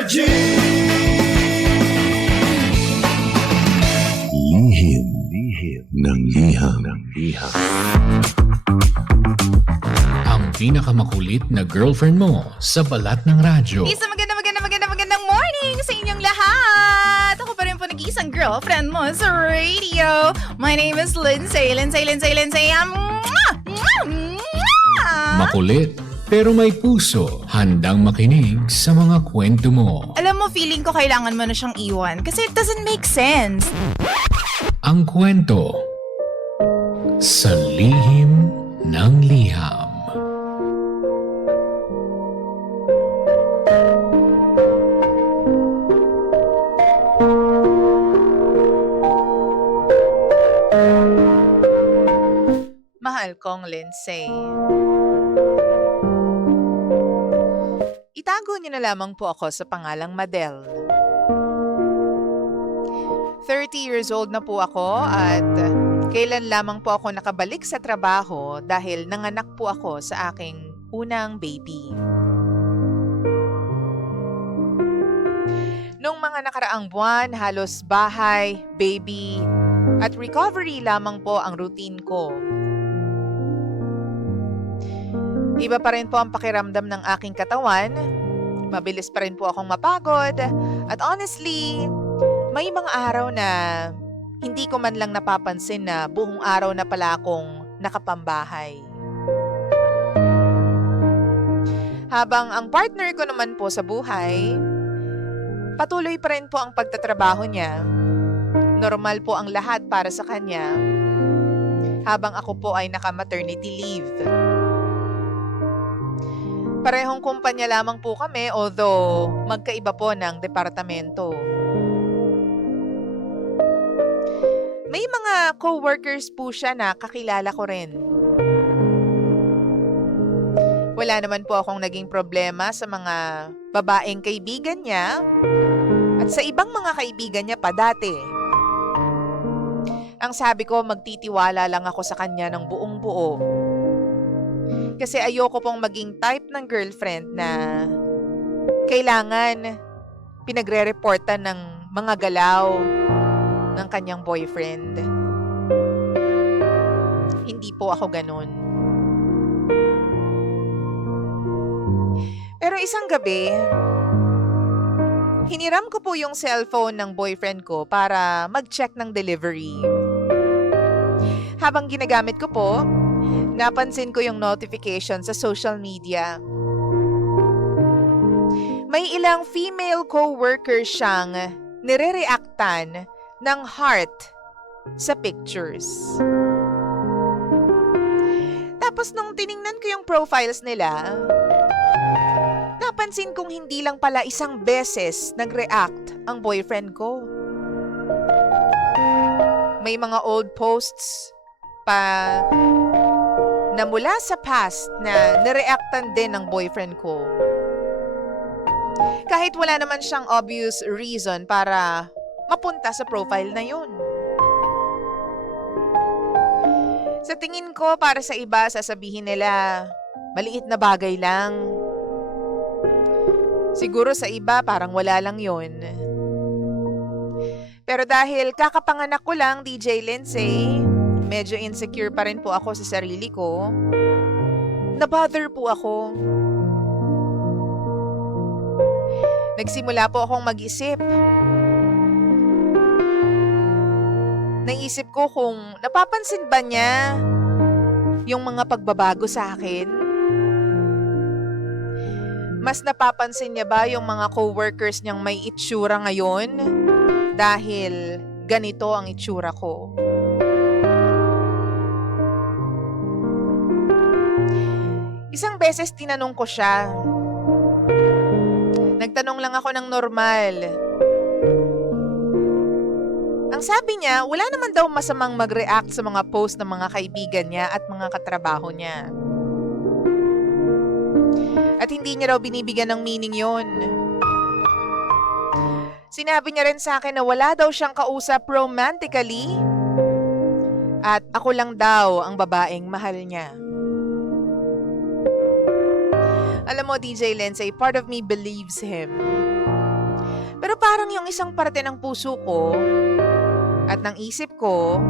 Lihim ng liham. Ang pinakamakulit na girlfriend mo sa balat ng radyo. Isang magandang morning sa inyong lahat! Ako pa rin po nag-iisang girlfriend mo sa radio. My name is Lindsay. Makulit pero may puso, handang makinig sa mga kwento mo. Alam mo, feeling ko kailangan mo na siyang iwan kasi it doesn't make sense. Ang kwento sa lihim ng liham. Mahal kong Lindsay. Itago niyo na lamang po ako sa pangalang Madel. 30 years old na po ako at kailan lamang po ako nakabalik sa trabaho dahil nanganak po ako sa aking unang baby. Nung mga nakaraang buwan, halos bahay, baby, at recovery lamang po ang routine ko. Iba pa rin po ang pakiramdam ng aking katawan. Mabilis pa rin po akong mapagod. At honestly, may mga araw na hindi ko man lang napapansin na buong araw na pala akong nakapambahay. Habang ang partner ko naman po sa buhay, patuloy pa rin po ang pagtatrabaho niya. Normal po ang lahat para sa kanya. Habang ako po ay naka-maternity leave. Parehong kumpanya lamang po kami although magkaiba po ng departamento. May mga co-workers po siya na kakilala ko rin. Wala naman po akong naging problema sa mga babaeng kaibigan niya at sa ibang mga kaibigan niya pa dati. Ang sabi ko, magtitiwala lang ako sa kanya ng buong buo. Kasi ayoko pong maging type ng girlfriend na kailangan pinagre-reportan ng mga galaw ng kanyang boyfriend. Hindi po ako ganun. Pero isang gabi, hiniram ko po yung cellphone ng boyfriend ko para mag-check ng delivery. Habang ginagamit ko po, napansin ko yung notification sa social media. May ilang female co-workers siyang nire-reactan ng heart sa pictures. Tapos nung tiningnan ko yung profiles nila, napansin kong hindi lang pala isang beses nag-react ang boyfriend ko. May mga old posts pa na mula sa past na nireactan din ng boyfriend ko. Kahit wala naman siyang obvious reason para mapunta sa profile na yun. Sa tingin ko, para sa iba, sasabihin nila, maliit na bagay lang. Siguro sa iba, parang wala lang yun. Pero dahil kakapanganak ko lang, DJ Lindsay, medyo insecure pa rin po ako sa sarili ko. Nabother po ako. Nagsimula po akong mag-isip. Naisip ko kung napapansin ba niya yung mga pagbabago sa akin. Mas napapansin niya ba yung mga co-workers niyang may itsura ngayon dahil ganito ang itsura ko. Isang beses tinanong ko siya. Nagtanong lang ako ng normal. Ang sabi niya, wala naman daw masamang mag-react sa mga post ng mga kaibigan niya at mga katrabaho niya. At hindi niya raw binibigyan ng meaning yun. Sinabi niya rin sa akin na wala daw siyang kausap romantically at ako lang daw ang babaeng mahal niya. Alam mo, DJ Lindsay, part of me believes him. Pero parang yung isang parte ng puso ko at ng isip ko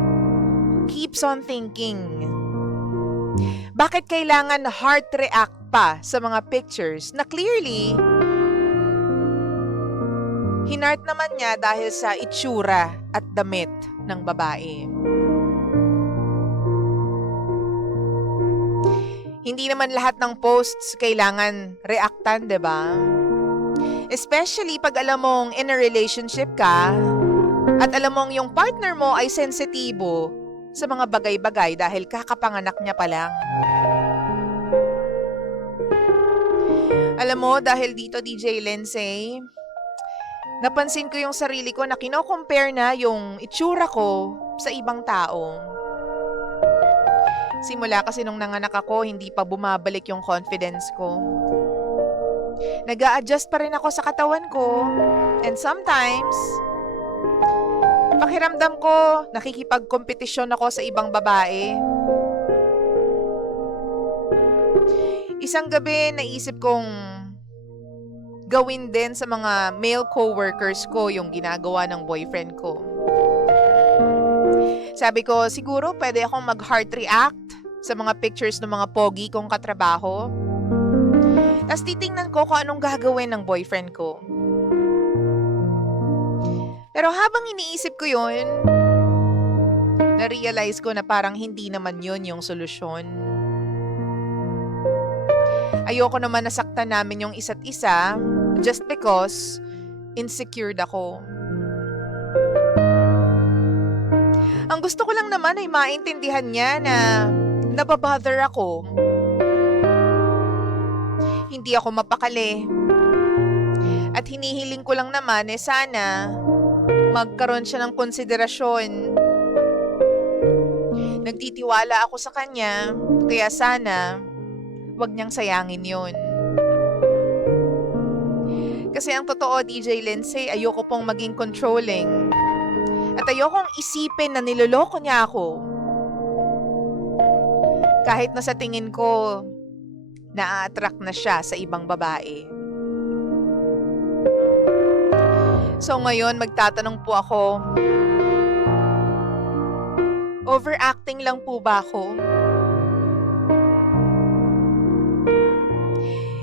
keeps on thinking, bakit kailangan heart react pa sa mga pictures na clearly hinart naman niya dahil sa itsura at damit ng babae. Hindi naman lahat ng posts kailangan reactan, 'di ba? Especially pag alam mong in a relationship ka at alam mong yung partner mo ay sensitibo sa mga bagay-bagay dahil kakapanganak niya pa lang. Alam mo, dahil dito DJ Lindsay, napansin ko yung sarili ko na kino-compare na yung itsura ko sa ibang tao. Simula kasi nung nanganak ako, hindi pa bumabalik yung confidence ko. Nag-a-adjust pa rin ako sa katawan ko. And sometimes, pakiramdam ko, nakikipag-kompetisyon ako sa ibang babae. Isang gabi, naisip kong gawin din sa mga male co-workers ko yung ginagawa ng boyfriend ko. Sabi ko, siguro pwede akong mag-heart react sa mga pictures ng mga pogi kong katrabaho. Tapos titingnan ko kung anong gagawin ng boyfriend ko. Pero habang iniisip ko yun, na-realize ko na parang hindi naman yun yung solusyon. Ayoko naman nasaktan namin yung isa't isa just because insecure ako. Ang gusto ko lang naman ay maintindihan niya na nababother ako. Hindi ako mapakali. At hinihiling ko lang naman sana magkaroon siya ng konsiderasyon. Nagtitiwala ako sa kanya, kaya sana wag niyang sayangin yun. Kasi ang totoo, DJ Lindsay, ayoko pong maging controlling. At ayokong isipin na niloloko niya ako. Kahit na sa tingin ko, na-attract na siya sa ibang babae. So ngayon, magtatanong po ako, overacting lang po ba ako?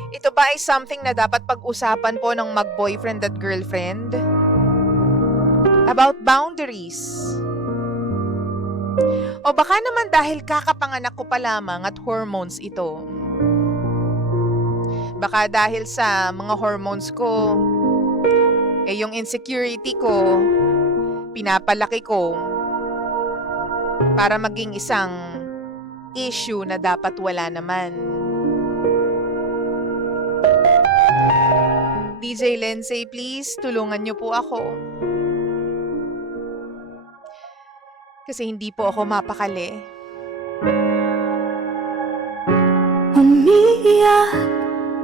Ito ba ay something na dapat pag-usapan po ng mag-boyfriend at girlfriend? About boundaries. O baka naman dahil kakapanganak ko pa lamang at hormones ito. Baka dahil sa mga hormones ko, yung insecurity ko, pinapalaki ko para maging isang issue na dapat wala naman. DJ Lindsay, please, tulungan niyo po ako. Kasi hindi po ako mapakali. Umiiyak,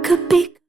kabig